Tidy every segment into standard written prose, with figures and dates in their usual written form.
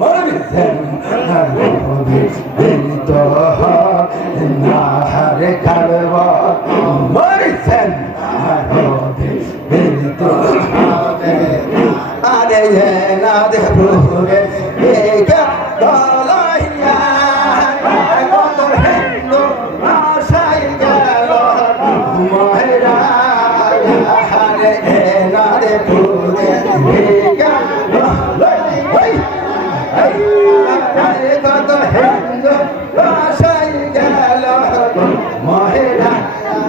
মরছেন বিহিত নাহারে কারব মরছেন বিহিত আরে না দে প্রভুরে একা দলাইয়া কত হিন্দু আশাই গেল মহেরা আরে না দে প্রভুরে একা দলাইয়া কত হিন্দু আশাই গেল মহেরা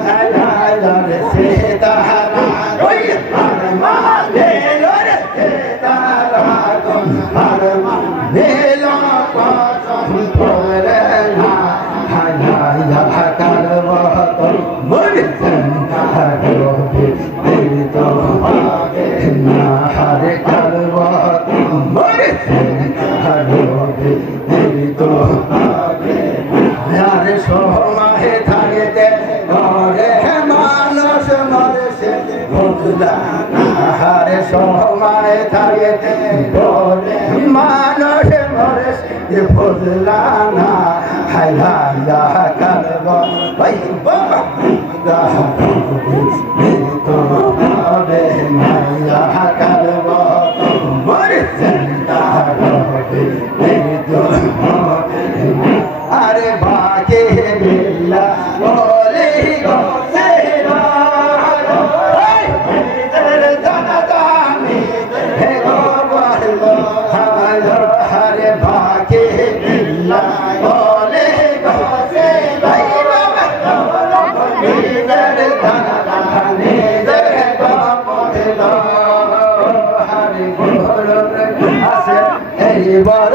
আরে সে তাহারা সোমাহে থাকতে ঘরে মানুষ মরেছে হারে সময় থাকতে ঘরে মানুষ মরেছে ফজলা না হাইলা কারব ভাই বাবা তো হবে মাইয়া কারব মরেছে আরে বাকে বিল্লা বলে গছে হরে বাকে বিল্লা বলে গছে এইবার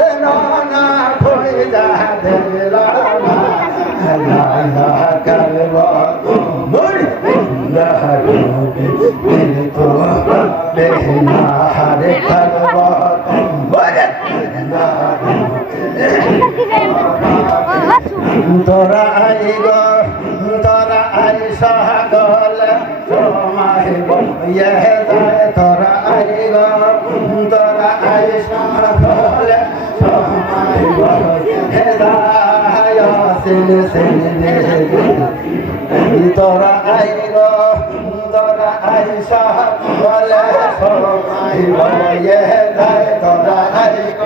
না খোঁজ যা দিলা করব তো বেহনা হারে করব তোরা আইগ তোরা আই সহগল সময় বইয়ে যায় তোরা আইগ তোরা আই সহগল সময় বইয়ে যায় তোরা আইগ তোরা আই সহগল সময় বইয়ে যায় তোরা আইগ